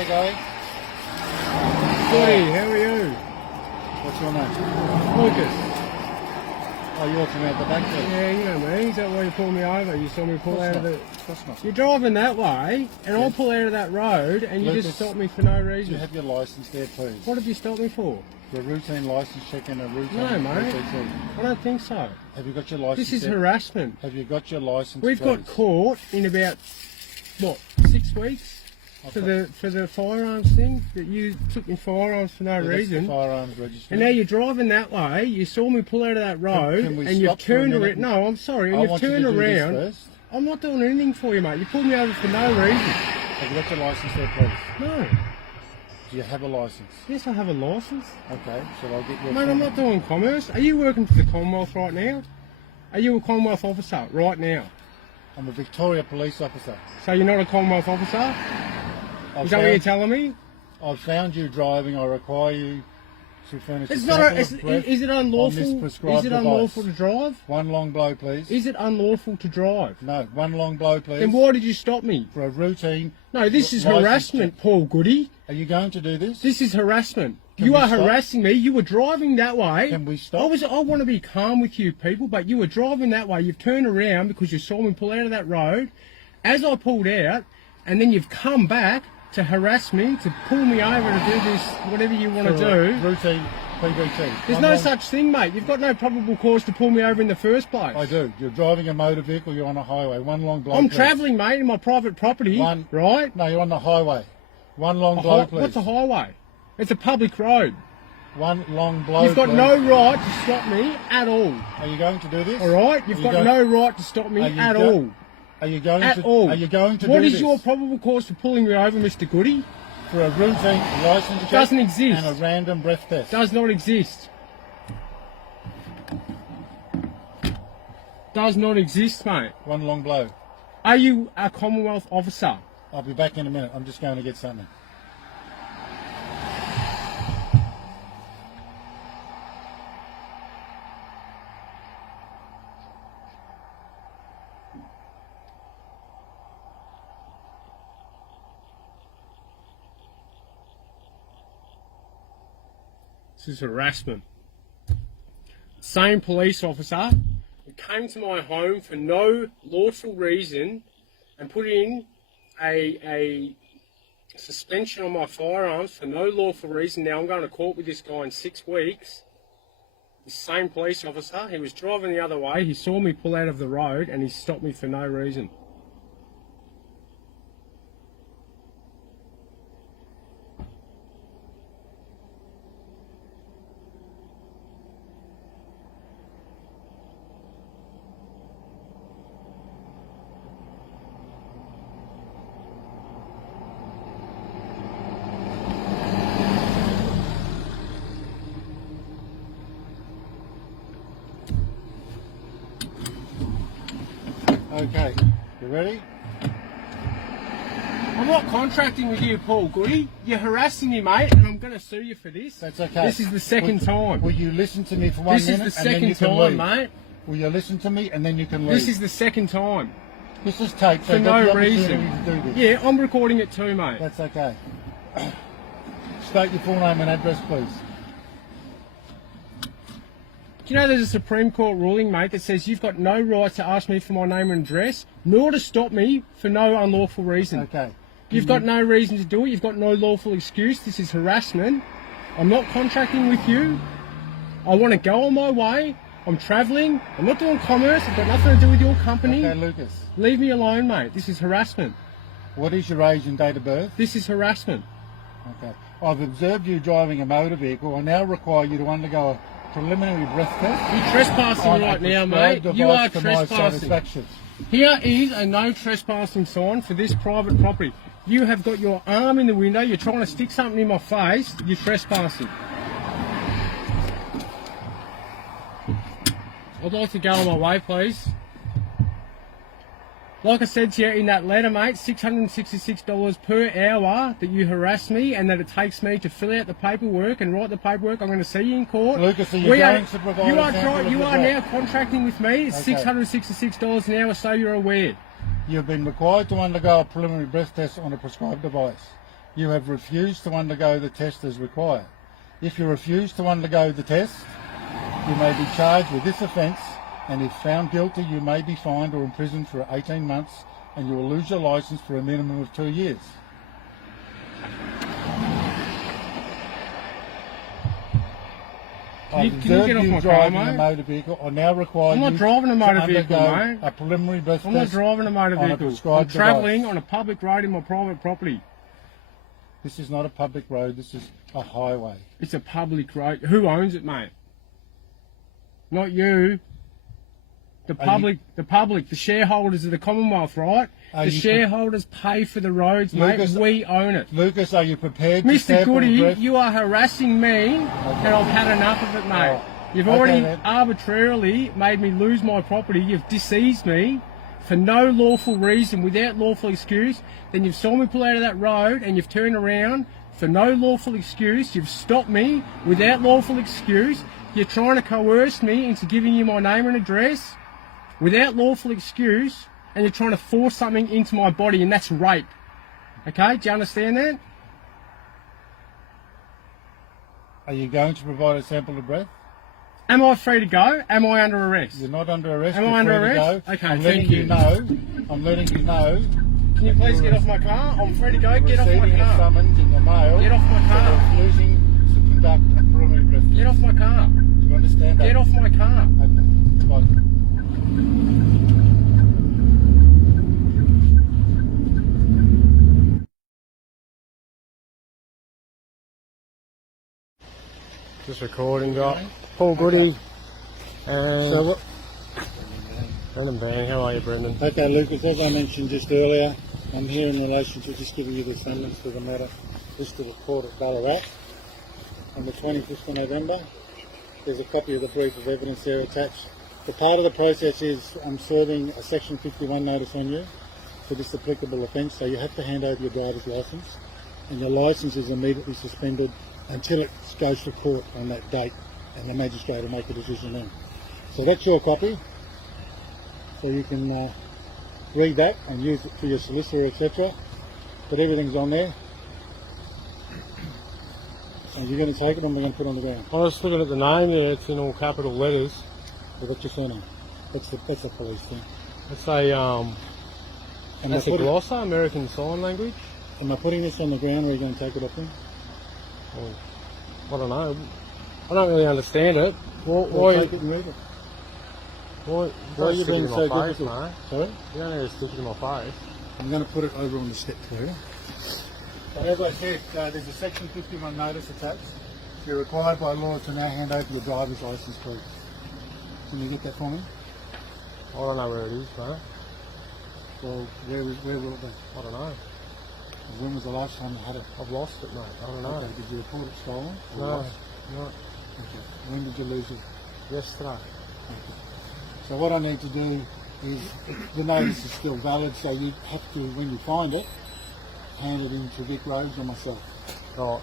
Hey, guy. Scotty, how are you? What's your name? Lucas. Oh, you're from out the back there. Yeah, you know me. Is that why you pulled me over? You saw me pull out of the... Of course not. You're driving that way, and Yeah. I'll pull out of that road, and you Lucas, just stop me for no Do reason. you have your licence there, please? What have you stopped me for? For a routine licence check and a routine No, mate. PCT. I don't think so. Have you got your licence This is there? harassment. Have you got your licence, We've got please? caught in about, what, 6 weeks? For the firearms thing, that you took me firearms for no Yeah, that's the reason. firearms registry. And now you're driving that way, you saw me pull out of that road, Can we and you've stop for a turned minute? around. No, I'm sorry, and I you've want you turned to do this around. first. I'm not doing anything for you, mate. You pulled me over for no reason. Have you got your licence there, please? No. Do you have a licence? Yes, I have a licence. Okay, so I'll get your... Mate, I'm not doing commerce. Are you working for the Commonwealth right now? Are you a Commonwealth officer right now? I'm a Victoria police officer. So you're not a Commonwealth officer? Is that what you're telling me? I've found you driving. I require you to furnish It's a not. sample Is of breath it on unlawful? this prescribed Is it device. unlawful to drive? One long blow, please. Is it unlawful to drive? No, one long blow, please. Then why did you stop me? For a routine... No, this is license harassment, check. Paul Goody. Are you going to do this? This is harassment. Can You we are stop? harassing me. You were driving that way. Can we stop? I want to be calm with you people, but you were driving that way. You've turned around because you saw me pull out of that road. As I pulled out, and then you've come back to harass me, to pull me over to do this, whatever you want to For a do. routine PBT. There's One no long- such thing, mate. You've got no probable cause to pull me over in the first place. I do. You're driving a motor vehicle. You're on a highway. One long blow, I'm please. travelling, mate, in my private property, One- right? No, you're on the highway. One long blow, please. What's a highway? It's a public road. One long blow, You've got please. no right to stop me at all. Are you going to do this? All right? You've Are got you no right to stop me Are you at go- all. Are you going At to? all. Are you going to What do is this? your probable cause for pulling me over, Mr. Goody? For a routine license check doesn't exist. and a random breath test. Does not exist. Does not exist, mate. One long blow. Are you a Commonwealth officer? I'll be back in a minute. I'm just going to get something. This is harassment. Same police officer who came to my home for no lawful reason and put in a suspension on my firearms for no lawful reason. Now I'm going to court with this guy in 6 weeks. The same police officer, he was driving the other way, he saw me pull out of the road and he stopped me for no reason. Okay. You ready? I'm not contracting with you, Paul Goody. You're harassing me, mate, and I'm going to sue you for this. That's okay. This is the second time. Will you listen to me for 1 This minute is the and then you second can time, leave? mate. Will you listen to me and then you can leave? This is the second time. This is taped, so For you've got the no opportunity reason. to do this. Yeah, I'm recording it too, mate. That's okay. State your full name and address, please. Do you know there's a Supreme Court ruling, mate, that says you've got no right to ask me for my name and address, nor to stop me for no unlawful reason. Okay. You've got no reason to do it. You've got no lawful excuse. This is harassment. I'm not contracting with you. I want to go on my way. I'm travelling. I'm not doing commerce. I've got nothing to do with your company. Okay, Lucas. Leave me alone, mate. This is harassment. What is your age and date of birth? This is harassment. Okay. I've observed you driving a motor vehicle. I now require you to undergo a preliminary breath test. You're trespassing on a right now, prescribed mate. You device are for my trespassing. satisfaction. Here is a no trespassing sign for this private property. You have got your arm in the window. You're trying to stick something in my face. You're trespassing. I'd like to go on my way, please. Like I said to you in that letter, mate, $666 per hour that you harass me and that it takes me to fill out the paperwork and write the paperwork. I'm going to see you in court. Lucas, are you going to provide you a are, sample of you your are breath? now contracting with me. It's Okay. $666 an hour, so you're aware. You've been required to undergo a preliminary breath test on a prescribed device. You have refused to undergo the test as required. If you refuse to undergo the test, you may be charged with this offence, and if found guilty, you may be fined or imprisoned for 18 months, and you will lose your licence for a minimum of 2 years. Can you get off my car, driving a mate? motor vehicle. I now require I'm not you driving a motor to vehicle, undergo mate. a preliminary breath I'm not test driving a motor on a vehicle. I'm prescribed travelling device. on a public road in my private property. This is not a public road, this is a highway. It's a public road. Who owns it, mate? Not you. The public, the shareholders of the Commonwealth, right? The shareholders pay for the roads, Lucas, mate. We own it. Lucas, are you prepared to Mr. sample Goody, breath? you are harassing me, and I've had enough of it, mate. Oh, You've okay, already then. arbitrarily made me lose my property. You've deceased me for no lawful reason, without lawful excuse. Then you've saw me pull out of that road, and you've turned around for no lawful excuse. You've stopped me without lawful excuse. You're trying to coerce me into giving you my name and address without lawful excuse, and you're trying to force something into my body, and that's rape. Okay, do you understand that? Are you going to provide a sample of breath? Am I free to go? Am I under arrest? You're not under arrest. Am You're I under free to arrest? go. Okay, I'm thank letting you. I'm letting you know. Can you please get off my car? I'm free to go. Get off my Receiving a car. summons in the mail. Get off my car. For refusing to conduct a preliminary breath test. Get off my car. Do you understand that? Get off my car. Okay. Bye. Just recording, got Paul Goody and So what? Brendan Bang. How are you, Brendan? Okay, Lucas, as I mentioned just earlier, I'm here in relation to just giving you the summons for the matter listed at court at Ballarat on the 25th of November. There's a copy of the brief of evidence there attached. The part of the process is I'm serving a Section 51 notice on you for this applicable offence, so you have to hand over your driver's licence, and your licence is immediately suspended until it goes to court on that date, and the magistrate will make a decision then. So that's your copy. So you can read that and use it for your solicitor, etc. But everything's on there. And you're going to take it and we're going to put it on the ground. I was looking at the name there. It's in all capital letters. So that's your surname. That's a police thing. It's a Am that's a glossa, American Sign Language. I putting this on the ground or are you going to take it off then? Well, I don't know. I don't really understand it. Why take it and read it? Why are you being so face, difficult? mate? Sorry? You don't need to stick it in my face. I'm going to put it over on the step here. But as I said, there's a Section 51 notice attached. You're required by law to now hand over your driver's licence, please. Can you get that for me? I don't know where it is, mate. Well, where will it be? I don't know. When was the last time you had it? I've lost it, mate. I don't know. Okay, did you report it stolen? Or No, lost? no. Okay. When did you lose it? Yesterday. Okay. So what I need to do is, the notice is still valid, so you have to, when you find it, hand it in to Vic Rhodes or myself. Right.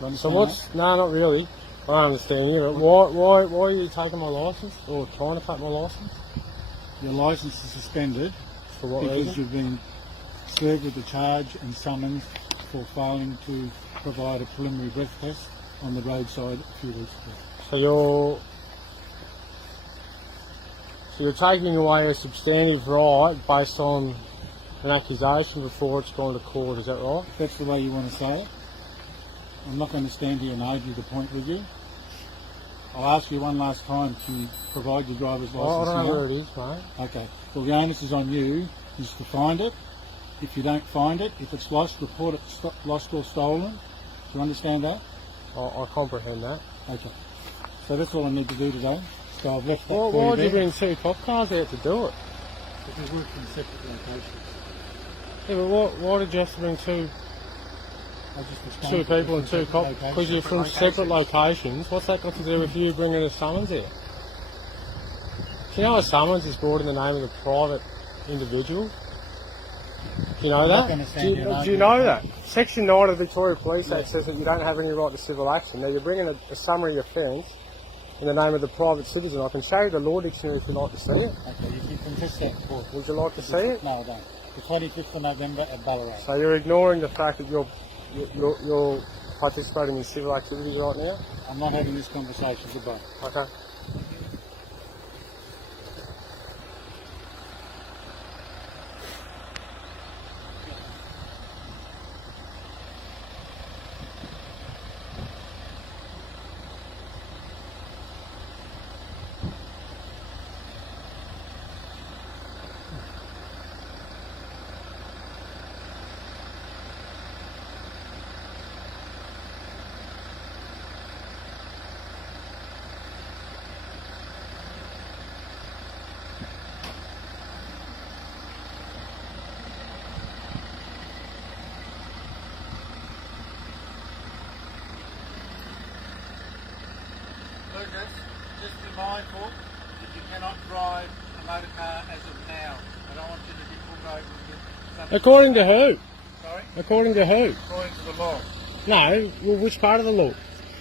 Do you So understand what's... that? No, not really. I don't understand you. But why are you taking my licence? Or trying to take my licence? Your licence is suspended For what because reason? you've been served with a charge and summons for failing to provide a preliminary breath test on the roadside a few weeks ago. So you're taking away a substantive right based on an accusation before it's gone to court, is that right? If that's the way you want to say it, I'm not going to stand here and argue the point with you. I'll ask you one last time to provide your driver's Well, I licence don't know now. where it is, mate. Okay. Well, the onus is on you, is to find it. If you don't find it, if it's lost, report it lost or stolen. Do you understand that? I comprehend that. Okay. So that's all I need to do today. So I've left that Well, for why you would you there. bring two cop cars out to do it? Because we're from separate locations. Yeah, but why did you have to bring two I just respond two to people and two different cops? locations. Because you're from separate locations. What's that got to do with you bringing a summons here? Do you know a summons is brought in the name of a private individual? Do you know I'm not that? gonna stand here and Do you argue know with that? Section 9 of the Victoria Police Act says that you don't have any right to civil action. Now you're bringing a summary offence in the name of the private citizen. I can show you the law dictionary if you'd like to see it. Okay, you can test that in court. Would you like to see it? No, I don't. the 25th of November at Ballarat. So you're ignoring the fact that you're participating in civil activities right now? I'm not having this conversation. Goodbye. Okay. Lucas, just be mindful that you cannot drive a motor car as of now. I don't want you to be pulled over and get something. According to who? Sorry? According to who? According to the law. No, well, which part of the law?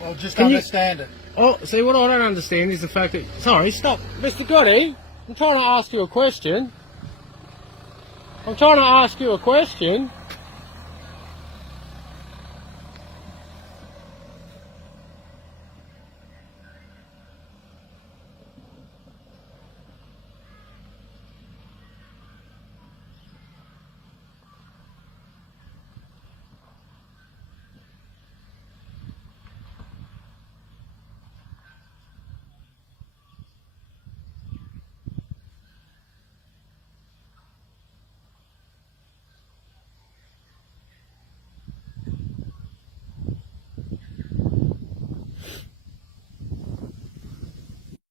Well, just Can you- understand it. Oh, see, what I don't understand is the fact that... Sorry, stop. Mr. Gotti, I'm trying to ask you a question. I'm trying to ask you a question.